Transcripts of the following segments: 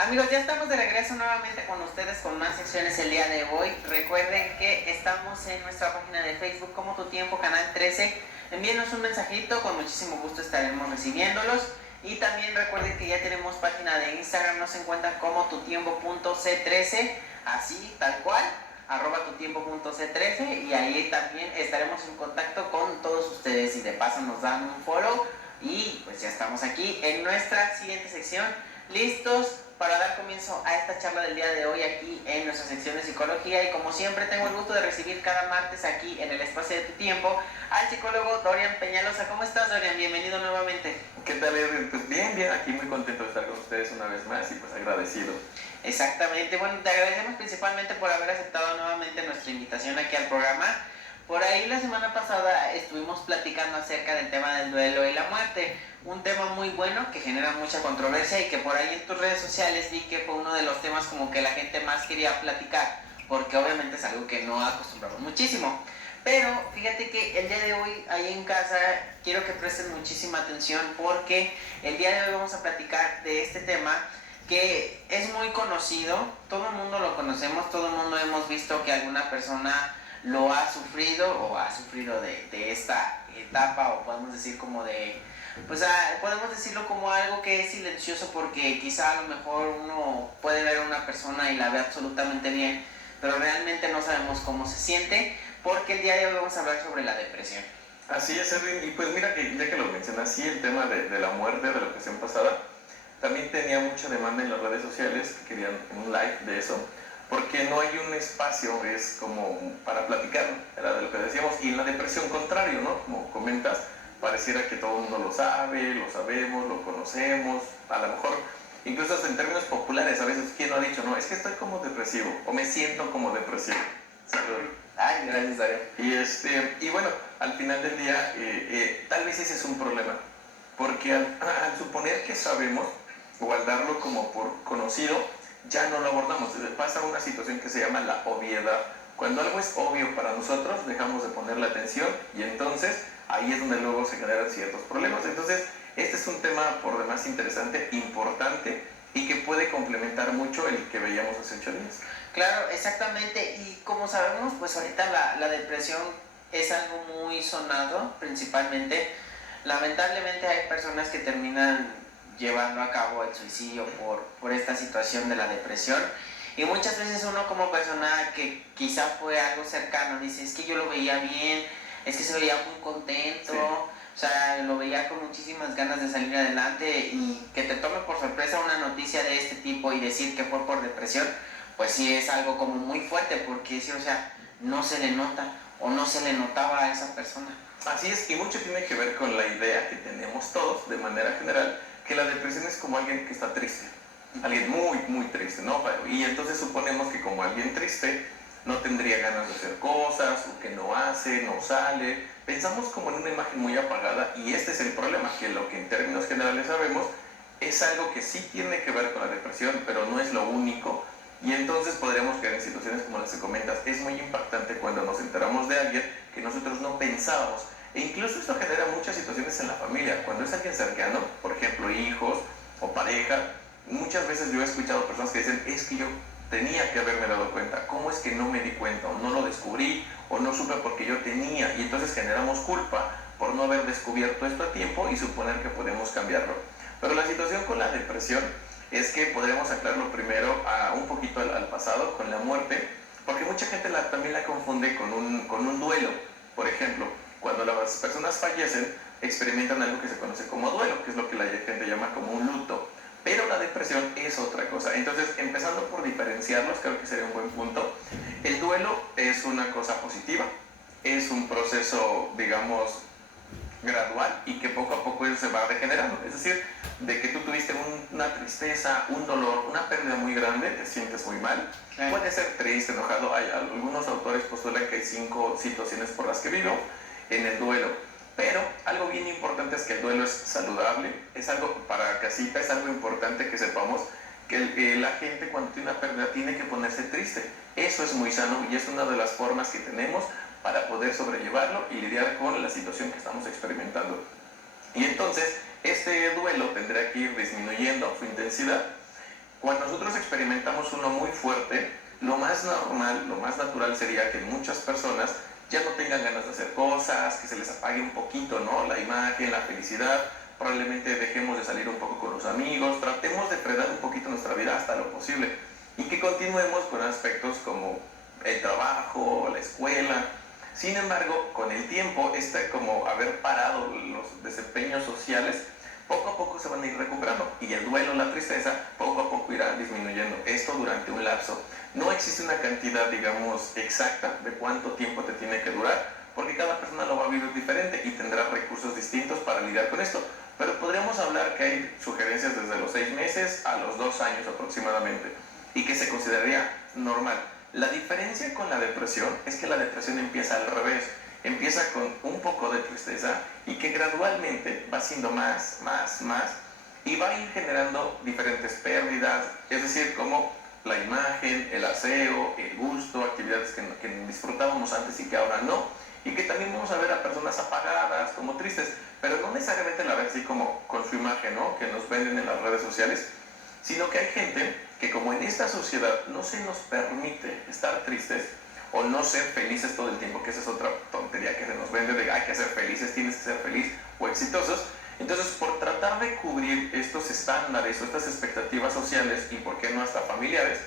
Amigos, ya estamos de regreso nuevamente con ustedes con más secciones el día de hoy. Recuerden que estamos en nuestra página de Facebook Como Tu Tiempo, Canal 13. Envíenos un mensajito, con muchísimo gusto estaremos recibiéndolos. Y también recuerden que ya tenemos página de Instagram, nos encuentran como tutiempo.c13, así, tal cual, @tutiempo.c13, y ahí también estaremos en contacto con todos ustedes y de paso nos dan un follow. Y pues ya estamos aquí en nuestra siguiente sección, listos para dar comienzo a esta charla del día de hoy aquí en nuestra sección de psicología. Y como siempre tengo el gusto de recibir cada martes aquí en el espacio de Tu Tiempo al psicólogo Dorian Peñalosa. ¿Cómo estás, Dorian? Bienvenido nuevamente. ¿Qué tal, Edwin? Pues bien, aquí muy contento de estar con ustedes una vez más y pues agradecido. Exactamente, bueno, te agradecemos principalmente por haber aceptado nuevamente nuestra invitación aquí al programa. Por ahí la semana pasada estuvimos platicando acerca del tema del duelo y la muerte, un tema muy bueno que genera mucha controversia y que por ahí en tus redes sociales vi que fue uno de los temas como que la gente más quería platicar, porque obviamente es algo que no acostumbramos muchísimo. Pero fíjate que el día de hoy ahí en casa quiero que presten muchísima atención porque el día de hoy vamos a platicar de este tema que es muy conocido, todo el mundo lo conocemos, todo el mundo hemos visto que alguna persona lo ha sufrido o ha sufrido de esta etapa, o podemos decir como de, pues podemos decirlo como algo que es silencioso, porque quizá a lo mejor uno puede ver a una persona y la ve absolutamente bien, pero realmente no sabemos cómo se siente, porque el día de hoy vamos a hablar sobre la depresión. Así es, Edwin, y pues mira que ya que lo mencionas, sí, el tema de la muerte, de la ocasión pasada, también tenía mucha demanda en las redes sociales que querían un live de eso, porque no hay un espacio, es como para platicar, era de lo que decíamos, y en la depresión contrario, ¿no? Como comentas, pareciera que todo el mundo lo sabe, lo sabemos, lo conocemos, a lo mejor, incluso hasta en términos populares, a veces, ¿quién lo ha dicho? No, es que estoy como depresivo, o me siento como depresivo. Salud. Ay, gracias, Darío. Y bueno, al final del día, tal vez ese es un problema, porque al suponer que sabemos, o al darlo como por conocido, ya no lo abordamos. Pasa una situación que se llama la obviedad. Cuando algo es obvio para nosotros, dejamos de ponerle atención y entonces ahí es donde luego se generan ciertos problemas. Entonces, este es un tema por demás interesante, importante y que puede complementar mucho el que veíamos hace 8 días. Claro, exactamente, y como sabemos, pues ahorita la depresión es algo muy sonado, principalmente. Lamentablemente hay personas que terminan llevando a cabo el suicidio por esta situación de la depresión, y muchas veces uno como persona que quizá fue algo cercano dice, es que yo lo veía bien, es que se veía muy contento, sí. O sea, lo veía con muchísimas ganas de salir adelante, y que te tome por sorpresa una noticia de este tipo y decir que fue por depresión, pues sí es algo como muy fuerte, porque sí, o sea, no se le nota o no se le notaba a esa persona. Así es, y mucho tiene que ver con la idea que tenemos todos, de manera general, que la depresión es como alguien que está triste, alguien muy, muy triste, ¿no? Y entonces suponemos que como alguien triste no tendría ganas de hacer cosas, o que no hace, no sale. Pensamos como en una imagen muy apagada, y este es el problema, que lo que en términos generales sabemos es algo que sí tiene que ver con la depresión, pero no es lo único. Y entonces podríamos caer en situaciones como las que comentas. Es muy impactante cuando nos enteramos de alguien que nosotros no pensábamos. E incluso esto genera muchas situaciones en la familia. Cuando es alguien cercano, por ejemplo hijos o pareja, muchas veces yo he escuchado personas que dicen, es que yo tenía que haberme dado cuenta. ¿Cómo es que no me di cuenta? O no lo descubrí, o no supe porque yo tenía. Y entonces generamos culpa por no haber descubierto esto a tiempo y suponer que podemos cambiarlo. Pero la situación con la depresión es que podríamos aclararlo primero un poquito al pasado, con la muerte, porque mucha gente también la confunde con un duelo. Por ejemplo, cuando las personas fallecen, experimentan algo que se conoce como duelo, que es lo que la gente llama como un luto. Pero la depresión es otra cosa. Entonces, empezando por diferenciarlos, creo que sería un buen punto. El duelo es una cosa positiva, es un proceso, digamos, gradual, y que poco a poco se va degenerando. Es decir, de que tú tuviste una tristeza, un dolor, una pérdida muy grande, te sientes muy mal. Puede ser triste, enojado. Algunos autores postulan que hay 5 situaciones por las que vivo en el duelo. Pero algo bien importante es que el duelo es saludable. Es algo, para casita, es algo importante que sepamos que la gente cuando tiene una pérdida tiene que ponerse triste. Eso es muy sano y es una de las formas que tenemos para poder sobrellevarlo y lidiar con la situación que estamos experimentando. Y entonces este duelo tendrá que ir disminuyendo su intensidad Cuando nosotros experimentamos uno muy fuerte, lo más normal, lo más natural sería que muchas personas ya no tengan ganas de hacer cosas, que se les apague un poquito, ¿no? La imagen, la felicidad, probablemente dejemos de salir un poco con los amigos, tratemos de frenar un poquito nuestra vida hasta lo posible y que continuemos con aspectos como el trabajo, la escuela. Sin embargo, con el tiempo, como haber parado los desempeños sociales, poco a poco se van a ir recuperando y el duelo, la tristeza, poco a poco irá disminuyendo. Esto durante un lapso. No existe una cantidad, digamos, exacta de cuánto tiempo te tiene que durar, porque cada persona lo va a vivir diferente y tendrá recursos distintos para lidiar con esto. Pero podríamos hablar que hay sugerencias desde los 6 meses a los 2 años aproximadamente y que se consideraría normal. La diferencia con la depresión es que la depresión empieza al revés. Empieza con un poco de tristeza y que gradualmente va siendo más y va a ir generando diferentes pérdidas, es decir, como la imagen, el aseo, el gusto, actividades que disfrutábamos antes y que ahora no, y que también vamos a ver a personas apagadas, como tristes, pero no necesariamente la ven así como con su imagen, ¿no? Que nos venden en las redes sociales, sino que hay gente que como en esta sociedad no se nos permite estar tristes o no ser felices todo el tiempo, que esa es otra tontería que se nos vende de hay que ser felices, tienes que ser feliz o exitosos. Entonces, por tratar de cubrir estos estándares o estas expectativas sociales y por qué no hasta familiares,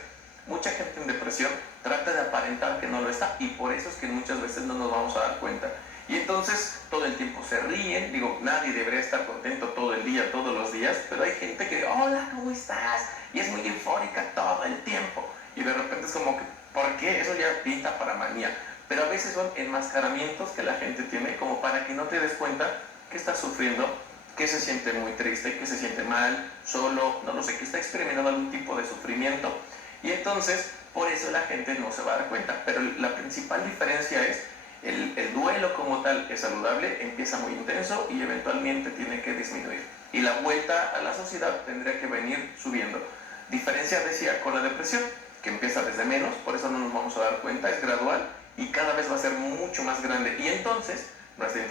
mucha gente en depresión trata de aparentar que no lo está y por eso es que muchas veces no nos vamos a dar cuenta. Y entonces todo el tiempo se ríen, digo, nadie debería estar contento todo el día, todos los días, pero hay gente que, hola, ¿cómo estás? Y es muy eufórica todo el tiempo. Y de repente es como que, ¿por qué? Eso ya pinta para manía. Pero a veces son enmascaramientos que la gente tiene como para que no te des cuenta que estás sufriendo, que se siente muy triste, que se siente mal, solo, no lo sé, que está experimentando algún tipo de sufrimiento. Y entonces, por eso la gente no se va a dar cuenta. Pero la principal diferencia es el duelo como tal es saludable, empieza muy intenso y eventualmente tiene que disminuir. Y la vuelta a la sociedad tendría que venir subiendo. Diferencia, decía, con la depresión, que empieza desde menos, por eso no nos vamos a dar cuenta, es gradual y cada vez va a ser mucho más grande. Y entonces nuestra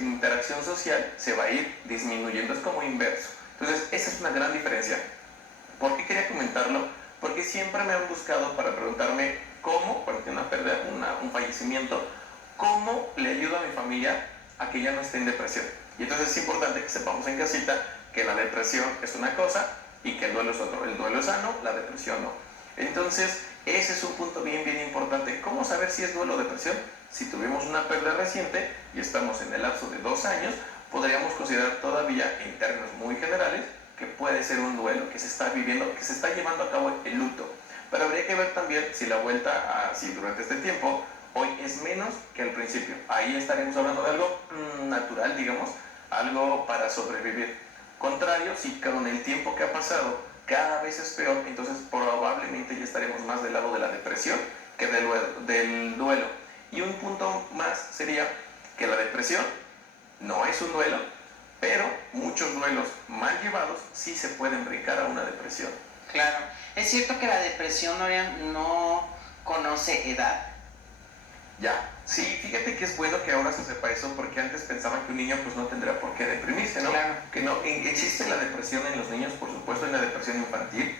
interacción social se va a ir disminuyendo, es como inverso. Entonces, esa es una gran diferencia. ¿Por qué quería comentarlo? Porque siempre me han buscado para preguntarme cómo, cuando tiene una pérdida, un fallecimiento, cómo le ayudo a mi familia a que ya no esté en depresión. Y entonces es importante que sepamos en casita que la depresión es una cosa y que el duelo es otro. El duelo es sano, la depresión no. Entonces, ese es un punto bien importante. ¿Cómo saber si es duelo o depresión? Si tuvimos una pérdida reciente y estamos en el lapso de 2 años, podríamos considerar todavía, en términos muy generales, que puede ser un duelo que se está viviendo, que se está llevando a cabo el luto. Pero habría que ver también si la vuelta si durante este tiempo hoy es menos que al principio. Ahí estaremos hablando de algo natural, digamos, algo para sobrevivir. Contrario, si con el tiempo que ha pasado cada vez es peor, entonces probablemente ya estaremos más del lado de la depresión que del duelo. Y un punto más sería que la depresión no es un duelo, pero muchos duelos mal llevados sí se pueden brincar a una depresión. Claro, es cierto que la depresión no conoce edad. Ya, sí, fíjate que es bueno que ahora se sepa eso porque antes pensaban que un niño pues no tendría por qué deprimirse, ¿no? Claro. Que no, existe la depresión en los niños, por supuesto, en la depresión infantil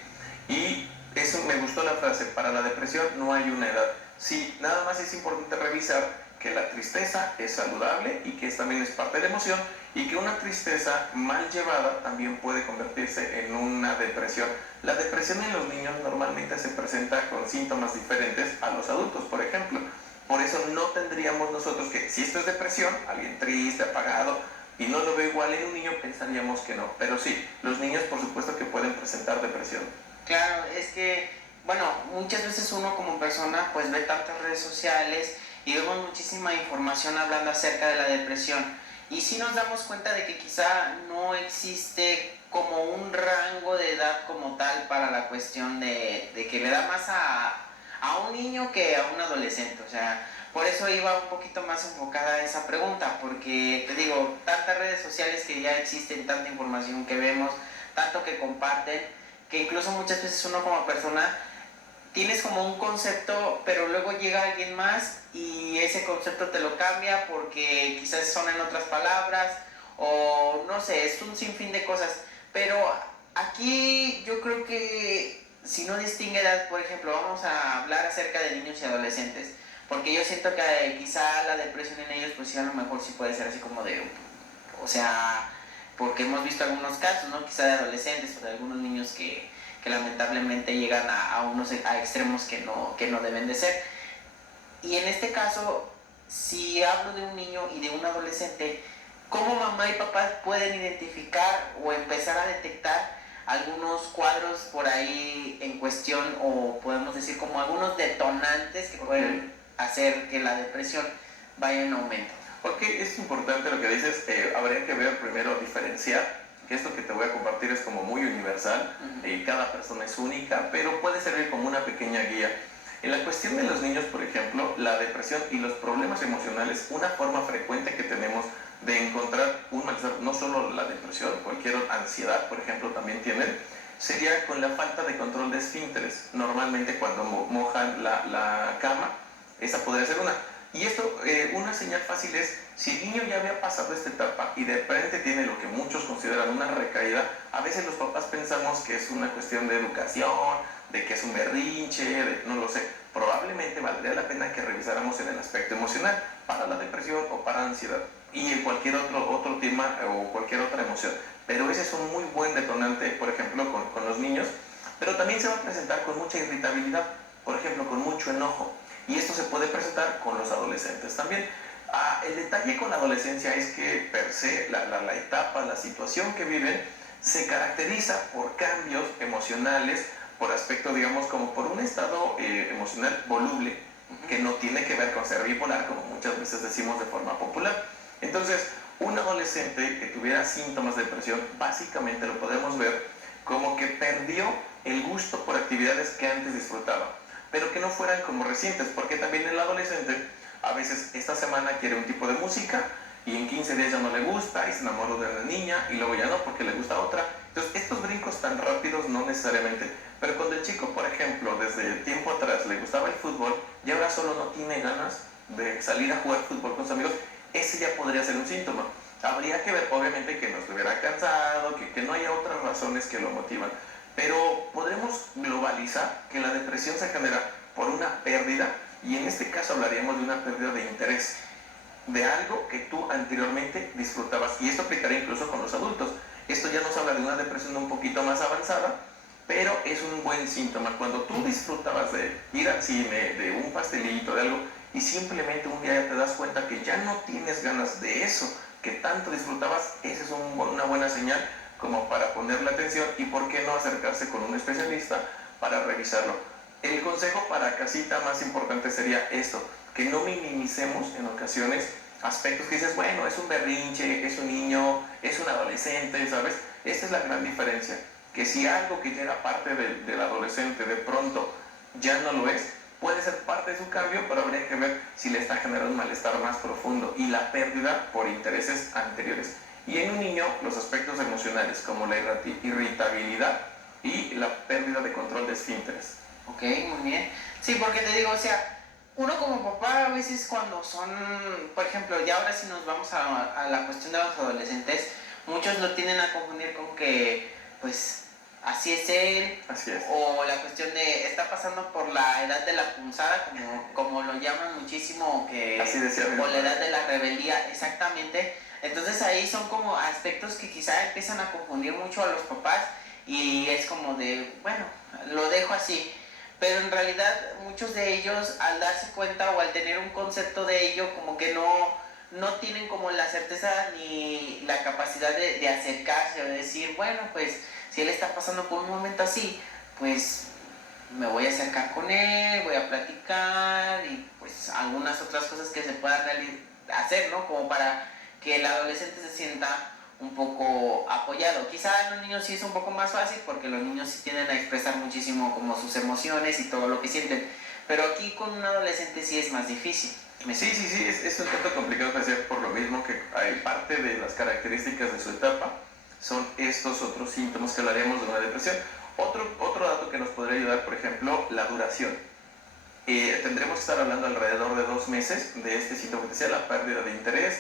y eso me gustó la frase, para la depresión no hay una edad. Sí, nada más es importante revisar que la tristeza es saludable y que también es parte de la emoción y que una tristeza mal llevada también puede convertirse en una depresión. La depresión en los niños normalmente se presenta con síntomas diferentes a los adultos, por ejemplo. Por eso no tendríamos nosotros que, si esto es depresión, alguien triste, apagado, y no lo ve igual en un niño, pensaríamos que no. Pero sí, los niños por supuesto que pueden presentar depresión. Claro, es que, bueno, muchas veces uno como persona pues ve tantas redes sociales y vemos muchísima información hablando acerca de la depresión. Y sí nos damos cuenta de que quizá no existe como un rango de edad como tal para la cuestión de que le da más a un niño que a un adolescente. O sea, por eso iba un poquito más enfocada a esa pregunta, porque te digo, tantas redes sociales que ya existen, tanta información que vemos, tanto que comparten, que incluso muchas veces uno como persona tienes como un concepto, pero luego llega alguien más y ese concepto te lo cambia porque quizás son en otras palabras o no sé, es un sinfín de cosas. Pero aquí yo creo que si no distingue edad, por ejemplo, vamos a hablar acerca de niños y adolescentes, porque yo siento que quizá la depresión en ellos, pues sí, a lo mejor sí puede ser así como de, o sea, porque hemos visto algunos casos, ¿no? Quizá de adolescentes o de algunos niños que lamentablemente llegan a extremos que no deben de ser. Y en este caso, si hablo de un niño y de un adolescente, ¿cómo mamá y papá pueden identificar o empezar a detectar algunos cuadros por ahí en cuestión, o podemos decir como algunos detonantes que pueden hacer que la depresión vaya en aumento? Ok, es importante lo que dices. Habría que ver primero, diferenciar, que esto que te voy a compartir es como muy universal, cada persona es única, pero puede servir como una pequeña guía. En la cuestión de los niños, por ejemplo, la depresión y los problemas emocionales, una forma frecuente que tenemos de encontrar un malestar, no solo la depresión, cualquier ansiedad, por ejemplo, también tienen, sería con la falta de control de esfínteres. Normalmente cuando mojan la cama, esa podría ser una. Y esto, una señal fácil es, si el niño ya había pasado esta etapa y de repente tiene lo que muchos consideran una recaída, a veces los papás pensamos que es una cuestión de educación, de que es un berrinche, no lo sé. Probablemente valdría la pena que revisáramos en el aspecto emocional para la depresión o para la ansiedad y en cualquier otro tema o cualquier otra emoción. Pero ese es un muy buen detonante, por ejemplo, con los niños, pero también se va a presentar con mucha irritabilidad, por ejemplo, con mucho enojo. Y esto se puede presentar con los adolescentes también. El detalle con la adolescencia es que per se la etapa, la situación que viven se caracteriza por cambios emocionales, por aspecto, digamos, como por un estado emocional voluble, que no tiene que ver con ser bipolar, como muchas veces decimos de forma popular. Entonces, un adolescente que tuviera síntomas de depresión, básicamente lo podemos ver como que perdió el gusto por actividades que antes disfrutaba, pero que no fueran como recientes, porque también el adolescente a veces esta semana quiere un tipo de música y en 15 días ya no le gusta y se enamoró de una niña y luego ya no porque le gusta otra. Entonces estos brincos tan rápidos no necesariamente, pero cuando el chico, por ejemplo, desde tiempo atrás le gustaba el fútbol y ahora solo no tiene ganas de salir a jugar fútbol con sus amigos, ese ya podría ser un síntoma. Habría que ver, obviamente, que no estuviera cansado, que no haya otras razones que lo motivan. Pero podremos globalizar que la depresión se genera por una pérdida, y en este caso hablaríamos de una pérdida de interés, de algo que tú anteriormente disfrutabas. Y esto aplicaría incluso con los adultos. Esto ya nos habla de una depresión un poquito más avanzada, pero es un buen síntoma. Cuando tú disfrutabas de ir al cine, de un pastelito, de algo, y simplemente un día te das cuenta que ya no tienes ganas de eso que tanto disfrutabas, esa es una buena señal como para ponerle atención y por qué no acercarse con un especialista para revisarlo. El consejo para casita más importante sería esto, que no minimicemos en ocasiones aspectos que dices, bueno, es un berrinche, es un niño, es un adolescente, ¿sabes? Esta es la gran diferencia, que si algo que ya era parte del adolescente de pronto ya no lo es, puede ser parte de su cambio, pero habría que ver si le está generando un malestar más profundo y la pérdida por intereses anteriores. Y en un niño, los aspectos emocionales como la irritabilidad y la pérdida de control de esfínteres. Ok, muy bien. Sí, porque te digo, o sea, uno como papá a veces cuando son, por ejemplo, ya ahora si nos vamos a la cuestión de los adolescentes, muchos lo tienden a confundir con que, pues, así es él, así es. O la cuestión de, está pasando por la edad de la punzada, como lo llaman muchísimo, que, así decía, o la edad de la rebeldía, exactamente. Entonces ahí son como aspectos que quizá empiezan a confundir mucho a los papás y es como de, bueno, lo dejo así. Pero en realidad muchos de ellos al darse cuenta o al tener un concepto de ello como que no tienen como la certeza ni la capacidad de acercarse o de decir, bueno, pues si él está pasando por un momento así, pues me voy a acercar con él, voy a platicar y pues algunas otras cosas que se puedan hacer, ¿no? Como para que el adolescente se sienta un poco apoyado. Quizá en los niños sí es un poco más fácil porque los niños sí tienden a expresar muchísimo como sus emociones y todo lo que sienten, pero aquí con un adolescente sí es más difícil. Sí, es un tanto complicado de hacer por lo mismo que hay parte de las características de su etapa son estos otros síntomas que hablaríamos de una depresión. Otro dato que nos podría ayudar, por ejemplo, la duración. Tendremos que estar hablando alrededor de 2 meses de este síntoma que decía, la pérdida de interés,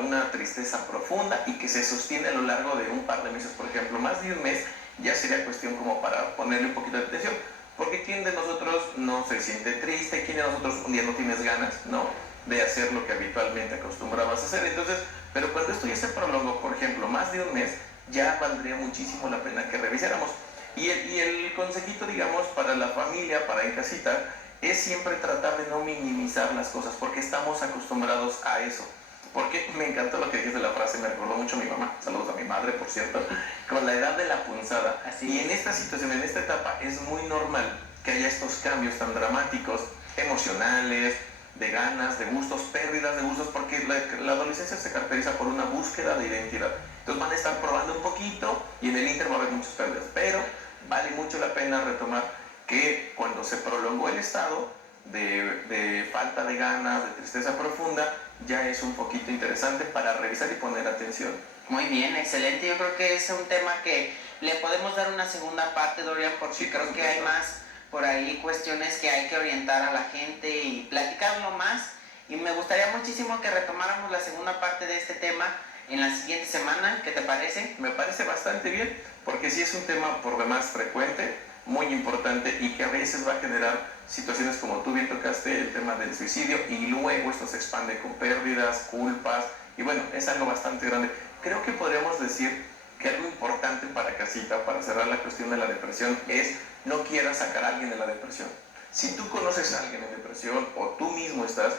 una tristeza profunda y que se sostiene a lo largo de un par de meses, por ejemplo, más de un mes, ya sería cuestión como para ponerle un poquito de atención. Porque ¿quién de nosotros no se siente triste? ¿Quién de nosotros un día no tienes ganas, ¿no?, de hacer lo que habitualmente acostumbrabas a hacer? Entonces, pero cuando esto ya se prolongó, por ejemplo, más de un mes, ya valdría muchísimo la pena que revisáramos. Y el consejito, digamos, para la familia, para en casita, es siempre tratar de no minimizar las cosas, porque estamos acostumbrados a eso. Porque me encantó lo que dijiste de la frase, me recordó mucho a mi mamá, saludos a mi madre, por cierto, con la edad de la punzada. Así y es. en esta situación, en esta etapa, es muy normal que haya estos cambios tan dramáticos, emocionales, de ganas, de gustos, pérdidas de gustos, porque la adolescencia se caracteriza por una búsqueda de identidad. Entonces van a estar probando un poquito y en el inter va a haber muchas pérdidas, pero vale mucho la pena retomar que cuando se prolongó el estado de falta de ganas, de tristeza profunda, ya es un poquito interesante para revisar y poner atención. Muy bien, excelente. Yo creo que es un tema que le podemos dar una segunda parte, Dorian, porque Sí, creo que hay más por ahí cuestiones que hay que orientar a la gente y platicarlo más. Y me gustaría muchísimo que retomáramos la segunda parte de este tema en la siguiente semana. ¿Qué te parece? Me parece bastante bien, porque sí es un tema por demás frecuente, muy importante y que a veces va a generar situaciones como tú bien tocaste, el tema del suicidio, y luego esto se expande con pérdidas, culpas, y bueno, es algo bastante grande. Creo que podríamos decir que algo importante para casita, para cerrar la cuestión de la depresión, es no quieras sacar a alguien de la depresión. Si tú conoces a alguien en depresión o tú mismo estás,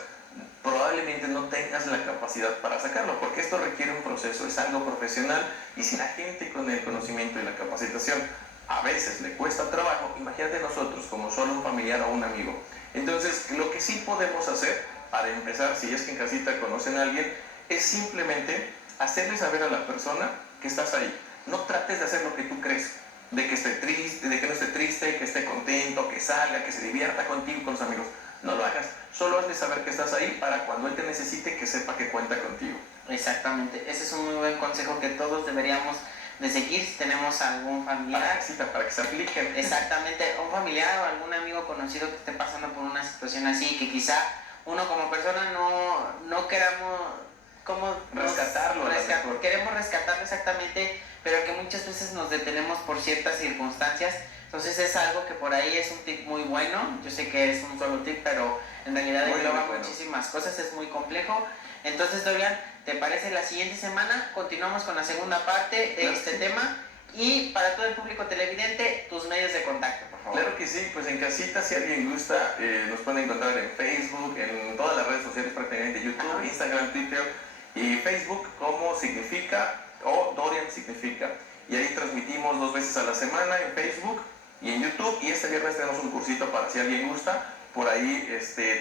probablemente no tengas la capacidad para sacarlo, porque esto requiere un proceso, es algo profesional, y si la gente con el conocimiento y la capacitación a veces le cuesta trabajo, imagínate nosotros como solo un familiar o un amigo. Entonces, lo que sí podemos hacer, para empezar, si es que en casita conocen a alguien, es simplemente hacerle saber a la persona que estás ahí. No trates de hacer lo que tú crees, de que esté triste, de que no esté triste, que esté contento, que salga, que se divierta contigo y con los amigos. No lo hagas, solo hazle saber que estás ahí para cuando él te necesite, que sepa que cuenta contigo. Exactamente, ese es un muy buen consejo que todos deberíamos de seguir si tenemos algún familiar. Para que se apliquen. Exactamente, un familiar o algún amigo conocido que esté pasando por una situación así, que quizá uno como persona no queramos como rescatarlo, queremos rescatarlo exactamente, pero que muchas veces nos detenemos por ciertas circunstancias. Entonces es algo que por ahí es un tip muy bueno. Yo sé que es un solo tip, pero en realidad engloba muchísimas cosas, es muy complejo. Entonces, Dorian, ¿te parece la siguiente semana? Continuamos con la segunda parte de este tema. Y para todo el público televidente, tus medios de contacto, por favor. Claro que sí, pues en casita, si alguien gusta, nos pueden encontrar en Facebook, en todas las redes sociales prácticamente, YouTube, Instagram, Twitter y Facebook, como Significa o Dorian Significa. Y ahí transmitimos 2 veces a la semana en Facebook y en YouTube, y este viernes tenemos un cursito para si alguien gusta. Por ahí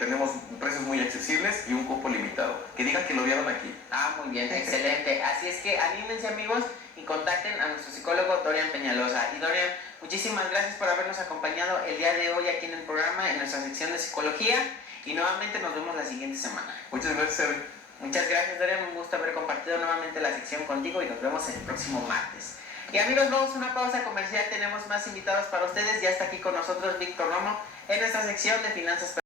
tenemos precios muy accesibles y un cupo limitado. Que digan que lo vieron aquí. Ah, muy bien, excelente. Así es que anímense, amigos, y contacten a nuestro psicólogo Dorian Peñalosa. Y Dorian, muchísimas gracias por habernos acompañado el día de hoy aquí en el programa, en nuestra sección de psicología. Y nuevamente nos vemos la siguiente semana. Muchas gracias, Evan. Muchas gracias, Dorian. Un gusto haber compartido nuevamente la sección contigo y nos vemos el próximo martes. Y amigos, vamos a una pausa comercial. Tenemos más invitados para ustedes. Ya está aquí con nosotros Víctor Romo en nuestra sección de finanzas.